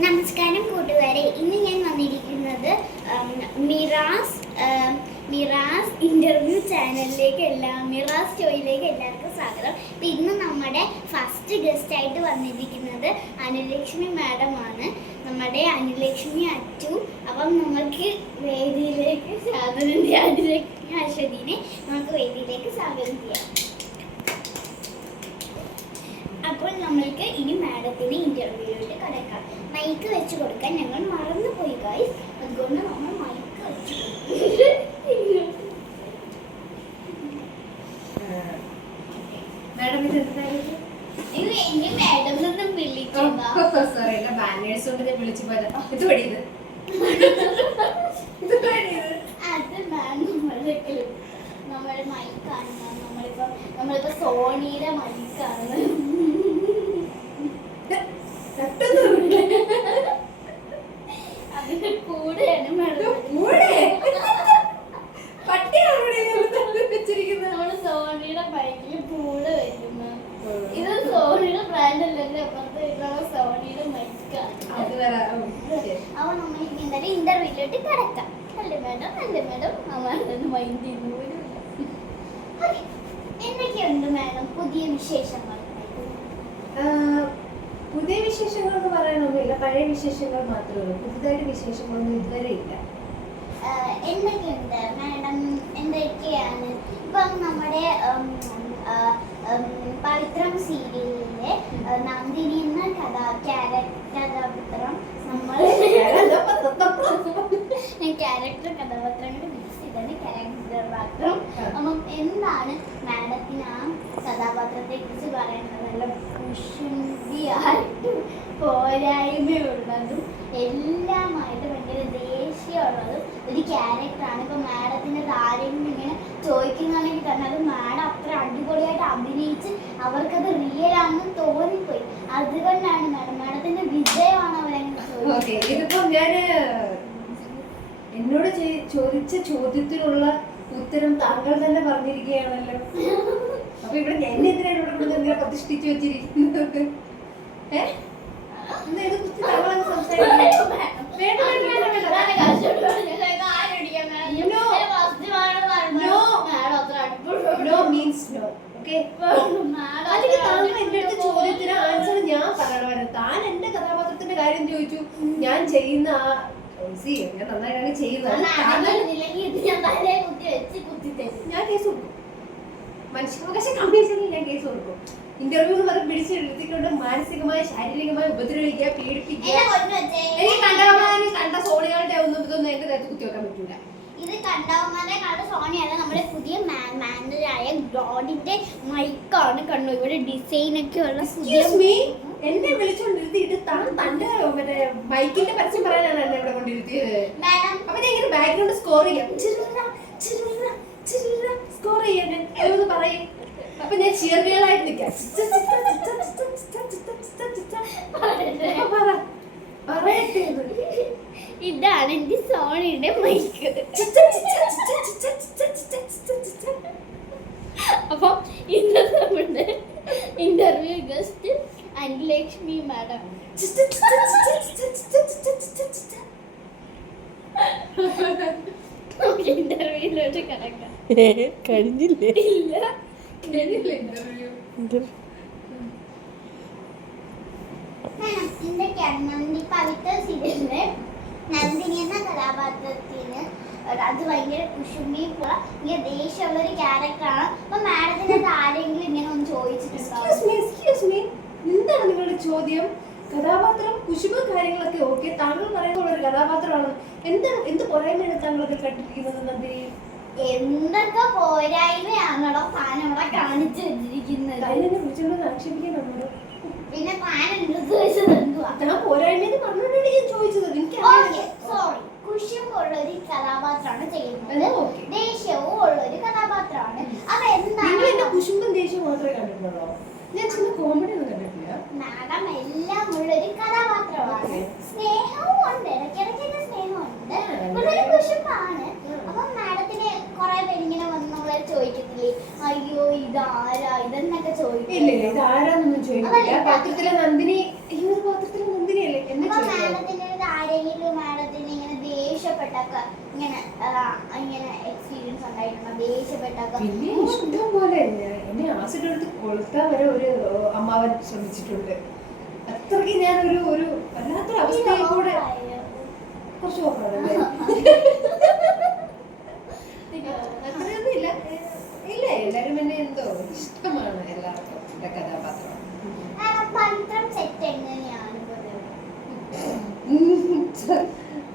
നമസ്കാരം കൂട്ടുകാരെ. ഇന്ന് ഞാൻ വന്നിരിക്കുന്നത് മിറാസ് മിറാസ് ഇന്റർവ്യൂ ചാനലിലേക്ക് എല്ലാ മിറാസ് ഷോയിലേക്ക് എല്ലാവർക്കും സ്വാഗതം. അപ്പം ഇന്ന് നമ്മുടെ ഫസ്റ്റ് ഗസ്റ്റ് ആയിട്ട് വന്നിരിക്കുന്നത് അനുലക്ഷ്മി മാഡമാണ് നമ്മുടെ അനുലക്ഷ്മി അച്ചു. അപ്പം നമുക്ക് വേദിയിലേക്ക് സ്വാഗതം അനുലക്ഷ്മി അശ്വതിനെ നമുക്ക് വേദിയിലേക്ക് സ്വാഗതം ചെയ്യാം. അപ്പോൾ നമ്മൾക്ക് ഇനി മാഡത്തിന് ഇന്റർവ്യൂവിലോട്ട് കടക്കാം. മൈക്ക് വെച്ച് കൊടുക്കാൻ ഞങ്ങൾ മറന്നുപോയി ഗൈസ് അതുകൊണ്ട് നമ്മൾ മൈക്ക് വെച്ച് മാഡം ഇത് എന്തായിരുന്നു സോറി ബാനേഴ്സ് കൊണ്ട് ഞാൻ വിളിച്ചു പോയത്. ഇത് പടിയത് ഇത്. പടിയത് അത് നമ്മളിപ്പോ നമ്മളിപ്പോ സോണിയുടെ മൈക്കാണ് മൈക്കാണ് അപ്പൊ നമ്മൾ ഇനി എന്തായാലും ഇന്റർവ്യൂലോട്ട് കിടക്കാം. അല്ലേ മാഡം അല്ലേ മാഡം ആ മൈൻഡ് ചെയ്യുന്നു പോലും ഇല്ല. Okay. എന്തൊക്കെയുണ്ട് മാഡം പുതിയ വിശേഷങ്ങൾ? പുതിയ വിശേഷങ്ങൾ എന്ന് പറയാനൊന്നുമില്ല. പഴയ വിശേഷങ്ങൾ മാത്രമേ ഉള്ളൂ. പുതുതായിട്ട് വിശേഷങ്ങളൊന്നും ഇതുവരെ ഇല്ല. എന്തൊക്കെയുണ്ട്? മാഡം എന്തൊക്കെയാണ്? ഇപ്പം നമ്മുടെ പവിത്രം സീരിയലിലെ നന്ദിനി എന്ന കഥാ ക്യാരക്ടർ നമ്മൾ ക്യാരക്ടർ കഥാപാത്രങ്ങൾ മിക്സ് ചെയ്താണ് ക്യാരക്ടർ പാത്രം. അപ്പം എന്താണ് മാഡത്തിന് ആ കഥാപാത്രത്തെ കുറിച്ച് പറയുന്നത് നല്ല കുശുംബിയായിട്ടും പോരായ്മയുള്ളതും എല്ലാമായിട്ട് ഭയങ്കര ദേഷ്യമുള്ളതും ഒരു ക്യാരക്ടറാണ് ഇപ്പൊ മാഡത്തിന്റെ ആരെങ്കിലും ഇങ്ങനെ ചോദിക്കുന്നതാണെങ്കിൽ തന്നെ അത് മാഡം അത്ര അടിപൊളിയായിട്ട് അഭിനയിച്ച് അവർക്കത് റിയൽ ആണെന്ന് തോന്നിപ്പോയി. അതുകൊണ്ടാണ് മാഡം മാഡത്തിന്റെ വിജയമാണ് അവരങ്ങനെ ഓക്കെ ചോദിച്ചത്. ഇതിപ്പോ ഞാൻ എന്നോട് ചോദിച്ച ചോദ്യത്തിനുള്ള ഉത്തരം താങ്കൾ തന്നെ പറഞ്ഞിരിക്കുകയാണല്ലോ. അപ്പൊ ഇവിടെ എന്നെ എന്തിനാണ് ഇവിടെ എന്തിനാ പ്രതിഷ്ഠിച്ചു വെച്ചിരിക്കുന്നത്? ഏ? ചോദ്യത്തിന് ആൻസർ ഞാൻ പറയണമായിരുന്നു. താൻ എന്റെ കഥാപാത്രത്തിന്റെ കാര്യം ചോദിച്ചു? ഞാൻ ചെയ്യുന്ന ആ ഞാൻ നന്നായിട്ടാണ് ചെയ്യുന്നത്. ഞാൻ കേസ് കൊടുക്കും. മനുഷ്യാവകാശ കമ്മീഷനിൽ ഞാൻ കേസ് കൊടുക്കും. ഇന്റർവ്യൂ എന്ന് പറഞ്ഞ് പിടിച്ചെടുത്തിക്കൊണ്ട് മാനസികമായി ശാരീരികമായി ഉപദ്രവിക്കുക പീഡിപ്പിക്കുക. എനിക്ക് കണ്ടവന്മാരെ കണ്ട സോണികളുടെ ഒന്നും ഇതൊന്നും എന്റെ നേരത്തെ കുത്തി വെക്കാൻ പറ്റൂല. ഇത് കണ്ടവന്മാരെ കണ്ട സോണിയല്ല നമ്മുടെ പുതിയ മാനേജറായ ഗോഡിന്റെ മൈക്കാണ് കണ്ടു. ഇവിടെ ഡിസൈൻ ഒക്കെ ഉള്ള എന്നെ വിളിച്ചോണ്ടിരുത്തിയിട്ട് താൻ തന്റെ മറ്റേ ബൈക്കിന്റെ പരസ്യം പറയാനാണ് എന്നെ ഇവിടെ കൊണ്ടിരുത്തിയത്. അപ്പൊ ഞാൻ ഇങ്ങനെ ബാക്ക്ഗ്രൗണ്ട് സ്കോർ ചെയ്യാം. അപ്പൊ ഞാൻ ചിയർ നിൽക്കാം ഇതാണ് എന്റെ സോണിയുടെ മൈക്ക് അപ്പൊ ഇന്ന് നമ്മുടെ ഇന്റർവ്യൂ ഗസ്റ്റ് അനുലക്ഷ്മി മാഡം ഇന്റർവ്യൂയിലോട്ട് കിടക്കാം കഴിഞ്ഞില്ലേ ഇല്ല നന്ദിനി എന്ന കഥാപാത്രത്തിന് അത് ഭയങ്കര ഇങ്ങനെ ദേഷ്യമുള്ള ഒരു ക്യാരക്ടറാണ് അപ്പൊ മാഡത്തിന് അത് ആരെങ്കിലും ഇങ്ങനെ ഒന്ന് ചോദിച്ചിട്ടുണ്ടോ? Excuse me, excuse me. എന്താണ് നിങ്ങളുടെ ചോദ്യം? കഥാപാത്രം കുശുമ്പ് കാര്യങ്ങളൊക്കെ ഓക്കെ താങ്കൾ പറയുന്ന ഒരു കഥാപാത്രമാണ്. എന്താണ് എന്ത് പോരായ്മയാണ് താങ്കളൊക്കെ കണ്ടിരിക്കുന്നത് നന്ദിനി? എന്തൊക്കെ പോരായ്മയാണോ താൻ അവിടെ കാണിച്ചു വെച്ചിരിക്കുന്നത്. പിന്നെ താൻ എന്ത് എന്തുവാ? പറഞ്ഞുകൊണ്ടാണ് ഞാൻ ചോദിച്ചത്. എനിക്ക് സോറി ഒരു കഥാപാത്രമാണ് ചെയ്യുന്നത്. അത് okay. ദേഷ്യവും ഉള്ള ഒരു കഥാപാത്രമാണ് അത് നിങ്ങൾ എന്റെ എന്താണ് കുശുമ്പും ദേഷ്യം മാത്രമേ കണ്ടിട്ടുള്ളൂ? ഞാൻ ചില കോമഡി ഒന്നും കണ്ടിട്ടില്ല. എല്ലാം ഉള്ള ഒരു കഥാപാത്രമാണ്. സ്നേഹവും ഉണ്ട്. സ്നേഹമുണ്ട്. കുശുമ്പാണ്. അപ്പൊ കുറെ പേരിങ്ങനെ വന്നോളെ ചോദിക്കത്തില്ലേ? അയ്യോ ഇതാരാ? ഇതെന്നൊക്കെ ചോദിക്കും. ഇല്ല ഇല്ല ഇത് ആരാന്നൊന്നും ചോദിക്കില്ല. അതല്ല. പാത്രത്തിലെ നന്ദിനി ഈ ഒരു പാത്രത്തിലെ നന്ദിനിയല്ലേ? എന്ന് അപ്പൊ ചോദിക്കാം മാഡത്തിന് ഇങ്ങനെ ദേഷ്യപ്പെട്ടൊക്കെ ഇങ്ങനെ ഇങ്ങനെ എക്സ്പീരിയൻസ് ഉണ്ടായിരുന്നു ദേഷ്യപ്പെട്ടൊക്കെ? പിന്നെ പോലെ ഞാൻ എന്നെ ആസിഡ് എടുത്ത് കൊളുത്താൻ വരെ ഒരു ഏ, അമ്മാവൻ ശ്രമിച്ചിട്ടുണ്ട്. അത്രയ്ക്ക് ഞാൻ ഒരു ഒരു വല്ലാത്തൊരു അവസ്ഥയിൽ കൂടെ കുറച്ച് ഓഫറാണ് അത്രയൊന്നും ഇല്ല എല്ലാരും എന്നെ എന്തോ ഇഷ്ടമാണ് എല്ലാവർക്കും എന്റെ കഥാപാത്രം?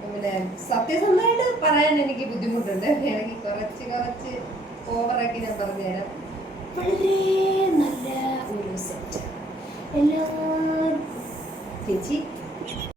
പിന്നെ സത്യസന്ധമായിട്ട് പറയാൻ എനിക്ക് ബുദ്ധിമുട്ടുണ്ട്. വേണമെങ്കിൽ കുറച്ച് കുറച്ച് ഓവറാക്കി ഞാൻ പറഞ്ഞുതരാം വളരെ നല്ല ഒരു സെറ്റ് എല്ലാവർക്കും ചേച്ചി?